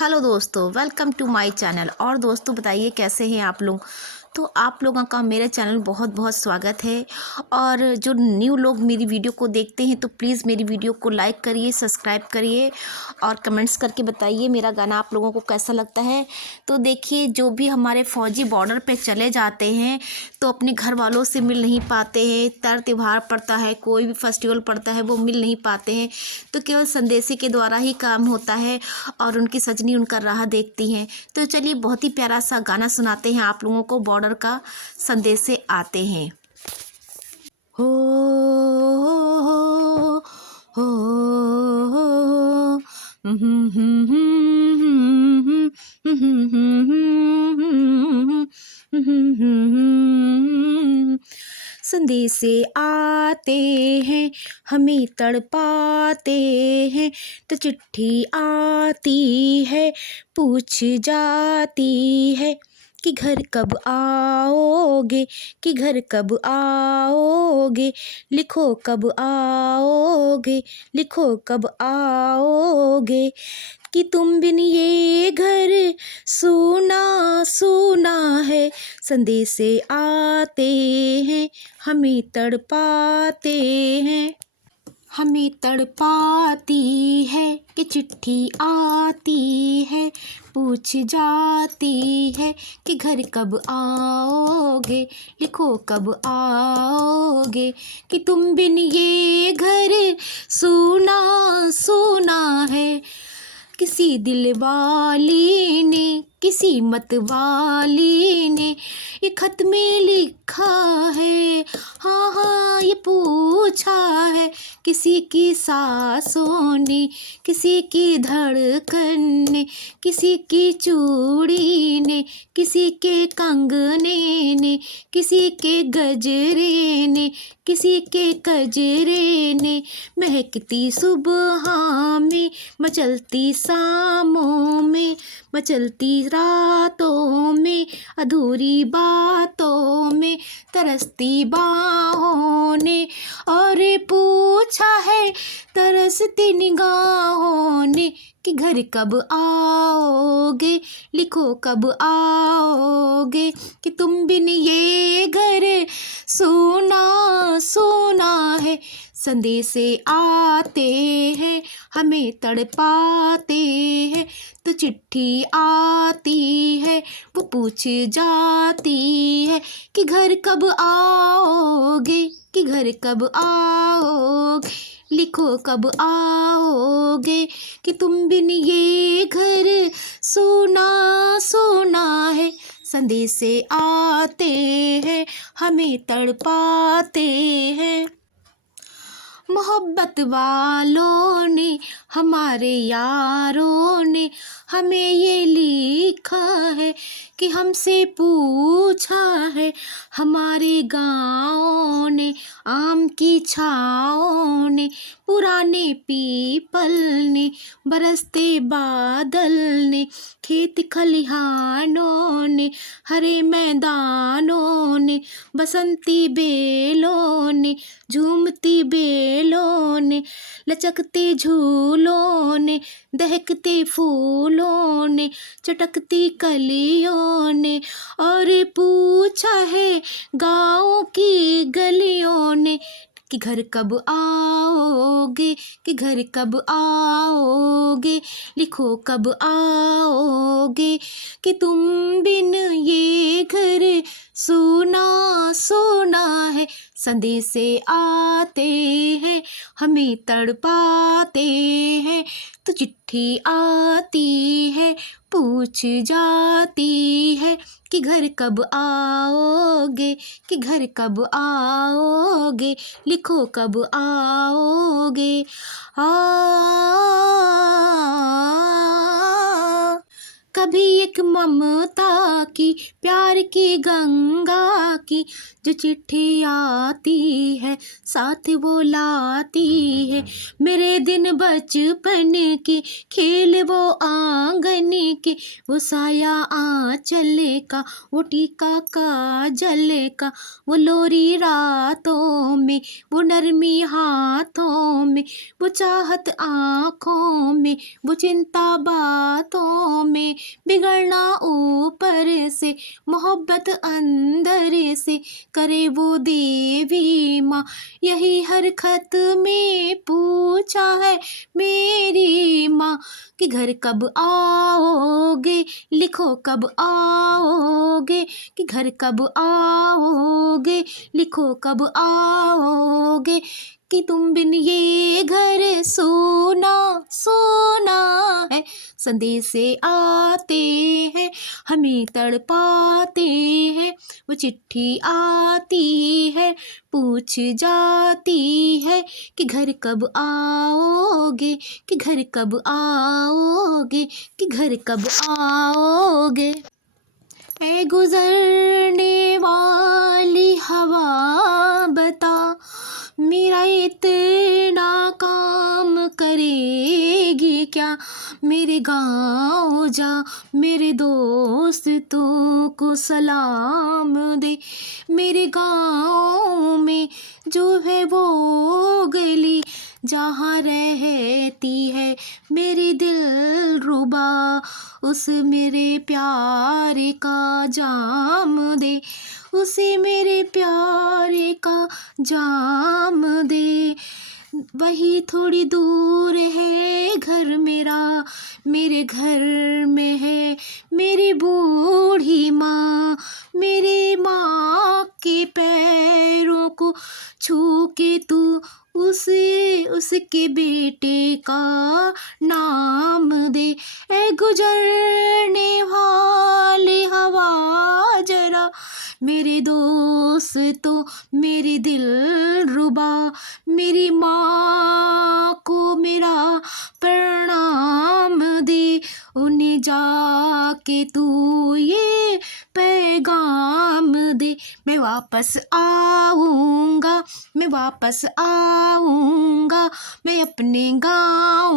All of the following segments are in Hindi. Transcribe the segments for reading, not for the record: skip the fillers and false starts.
हेलो दोस्तों, वेलकम टू माय चैनल। और दोस्तों बताइए कैसे हैं आप लोग। तो आप लोगों का मेरे चैनल बहुत बहुत स्वागत है। और जो न्यू लोग मेरी वीडियो को देखते हैं तो प्लीज़ मेरी वीडियो को लाइक करिए, सब्सक्राइब करिए और कमेंट्स करके बताइए मेरा गाना आप लोगों को कैसा लगता है। तो देखिए, जो भी हमारे फौजी बॉर्डर पे चले जाते हैं तो अपने घर वालों से मिल नहीं पाते हैं। त्यौहार पड़ता है, कोई भी फेस्टिवल पड़ता है, वो मिल नहीं पाते हैं। तो केवल संदेशे के द्वारा ही काम होता है और उनकी सजनी उनका राह देखती हैं। तो चलिए, बहुत ही प्यारा सा गाना सुनाते हैं आप लोगों को। बॉर्डर का संदेश से आते हैं। हो हो संदेशे आते हैं, हमें तड़पाते हैं, तो चिट्ठी आती है, पूछ जाती है कि घर कब आओगे, कि घर कब आओगे, लिखो कब आओगे, लिखो कब आओगे, कि तुम बिन ये घर सूना सूना है। संदेशे आते हैं, हमें तड़पाते हैं, हमें तड़पाती है, कि चिट्ठी आती है, पूछ जाती है कि घर कब आओगे, लिखो कब आओगे, कि तुम बिन ये घर सूना सूना है। किसी दिल वाली ने, किसी मत वाली ने ये खत में लिखा है। हाँ हाँ, ये पूछा है किसी की सांसों ने, किसी की धड़कन ने, किसी की चूड़ी ने, किसी के कंगने ने, किसी के गजरे ने, किसी के कजरे ने, महकती सुबह में, मचलती शामों में, मचलती रातों में, अधूरी बातों में, तरसती बाहों ने, और पूछा है तरसती निगाहों ने, कि घर कब आओगे, लिखो कब आओगे, कि तुम बिन ये घर सोना सोना है। संदेशे आते हैं, हमें तड़पाते हैं, तो चिट्ठी आती है, वो पूछ जाती है कि घर कब आओगे, कि घर कब आओगे, लिखो कब आओगे, कि तुम बिन ये घर सोना सोना है। संदेशे आते हैं, हमें तड़पाते हैं। मोहब्बत वालों ने, हमारे यारों ने हमें ये लिखा है, कि हमसे पूछा है हमारे गाँव ने, आम की छाँव ने, पुराने पीपल ने, बरसते बादल ने, खेत खलिहानों ने, हरे मैदानों ने, बसंती बेलों ने, झूमती बेलों ने, लचकते झूलों ने, दहकते फूलों ने, चटकती कलियों ने, और पूछा है गाँव की गलियों ने, कि घर कब आओगे, कि घर कब आओगे, लिखो कब आओगे, कि तुम बिन ये घर सोना सोना है। संदेशे आते हैं, हमें तड़पाते हैं, तो चिट्ठी आती है, पूछ जाती है कि घर कब आओगे, कि घर कब आओगे, लिखो कब आओगे। कभी एक ममता की, प्यार की गंगा की जो चिट्ठी आती है, साथ वो लाती है मेरे दिन बचपन के, खेल वो आंगन के, वो साया आंचल का, वो टीका काजल का, वो लोरी रातों में, वो नरमी हाथों में, वो चाहत आँखों में, वो चिंता बातों में, बिगड़ना ऊपर से, मोहब्बत अंदर से, करे वो देवी माँ। यही हर खत में पूछा है मेरी माँ कि घर कब आओगे, लिखो कब आओगे, कि घर कब आओगे, लिखो कब आओगे, कि तुम बिन ये घर सोना सोना है। संदेशे आते हैं, हमें तड़पाते हैं, वो चिट्ठी आती है, पूछ जाती है कि घर कब आओगे, कि घर कब आओगे, कि घर कब आओगे। ऐ गुजरने वाली हवा बता, मेरा इतना काम करेगी क्या। मेरे गाँव जा, मेरे दोस्तों को सलाम दे, मेरे गाँव में जो है वो गली जहाँ रहती है मेरी दिलरुबा, उस मेरे प्यारे का जाम दे, उसे मेरे प्यारे का जाम दे। वही थोड़ी दूर है घर मेरा, मेरे घर में है मेरी बूढ़ी माँ, मेरी माँ के पैरों को छू के तू उसके बेटे का नाम दे। ऐ गुजरने वाली हवा जरा, मेरे दोस्तों मेरी दिलरुबा, मेरी माँ को मेरा प्रणाम दे, उन्हें जाके तू ये पैगाम दे। मैं वापस आऊँगा, मैं वापस आऊँगा, मैं अपने गाँव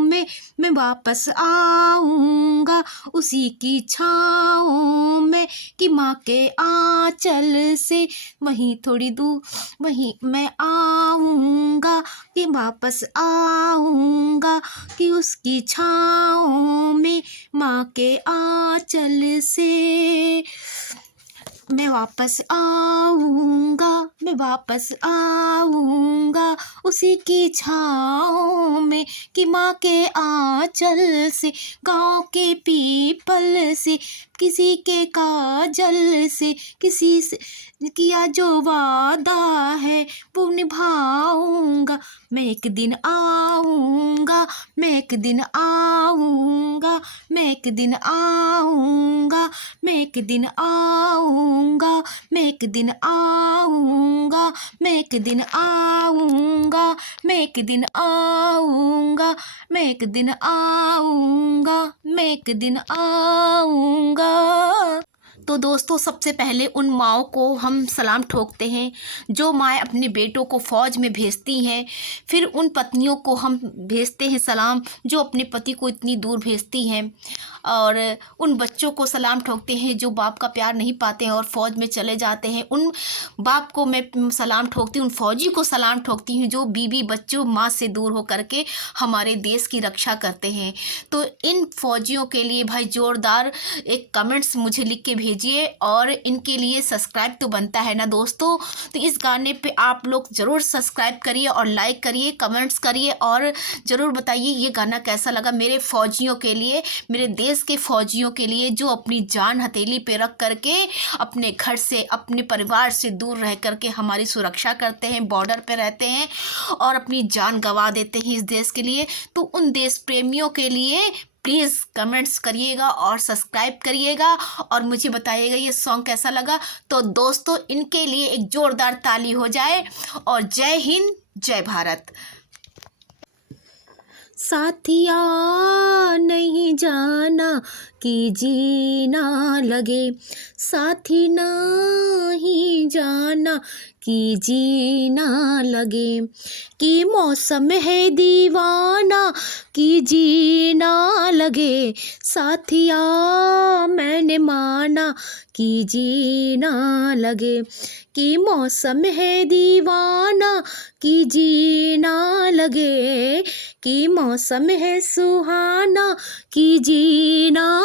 में मैं वापस आऊँगा, उसी की छाँव में कि माँ के आँचल से वहीं थोड़ी दूर वहीं मैं आऊँगा, कि वापस आऊँगा, कि उसकी छाँव में माँ के आँचल से मैं वापस आऊँगा, मैं वापस आऊँगा, उसी की छाँव में कि माँ के आँचल से, गाँव के पीपल से, किसी के काजल से, किसी से किया जो वादा है वो निभाऊँगा। मैं एक दिन आऊँगा, मैं एक दिन आऊँगा, मैं एक दिन आऊँगा, मैं एक दिन आऊँगा, मैं एक दिन आऊँगा, मैं एक दिन आऊँगा, मैं एक दिन आऊँगा, मैं एक दिन आऊँगा, मैं एक दिन आऊँगा। तो दोस्तों सबसे पहले उन माँओं को हम सलाम ठोकते हैं जो माएँ अपने बेटों को फ़ौज में भेजती हैं। फिर उन पत्नियों को हम भेजते हैं सलाम जो अपने पति को इतनी दूर भेजती हैं, और उन बच्चों को सलाम ठोकते हैं जो बाप का प्यार नहीं पाते हैं और फ़ौज में चले जाते हैं। उन बाप को मैं सलाम ठोकती हूँ, उन फ़ौजी को सलाम ठोकती हूँ जो बीवी बच्चों माँ से दूर हो करके हमारे देश की रक्षा करते हैं। तो इन फ़ौजियों के लिए भाई ज़ोरदार एक कमेंट्स मुझे लिख के भेजिए, और इनके लिए सब्सक्राइब तो बनता है ना दोस्तों। तो इस गाने पे आप लोग ज़रूर सब्सक्राइब करिए और लाइक करिए, कमेंट्स करिए, और ज़रूर बताइए ये गाना कैसा लगा मेरे फ़ौजियों के लिए, मेरे देश के फ़ौजियों के लिए जो अपनी जान हथेली पे रख करके अपने घर से अपने परिवार से दूर रह करके हमारी सुरक्षा करते हैं, बॉर्डर पे रहते हैं और अपनी जान गंवा देते हैं इस देश के लिए। तो उन देश प्रेमियों के लिए प्लीज़ कमेंट्स करिएगा और सब्सक्राइब करिएगा और मुझे बताइएगा ये सॉन्ग कैसा लगा। तो दोस्तों इनके लिए एक ज़ोरदार ताली हो जाए, और जय हिंद जय भारत। साथिया नहीं जान दीवाना कि जीना लगे, साथी नहीं जाना कि जीना लगे, कि मौसम है दीवाना कि जीना लगे, साथिया मैंने माना कि जीना लगे, कि मौसम है दीवाना कि जीना लगे, कि मौसम है सुहाना कि जीना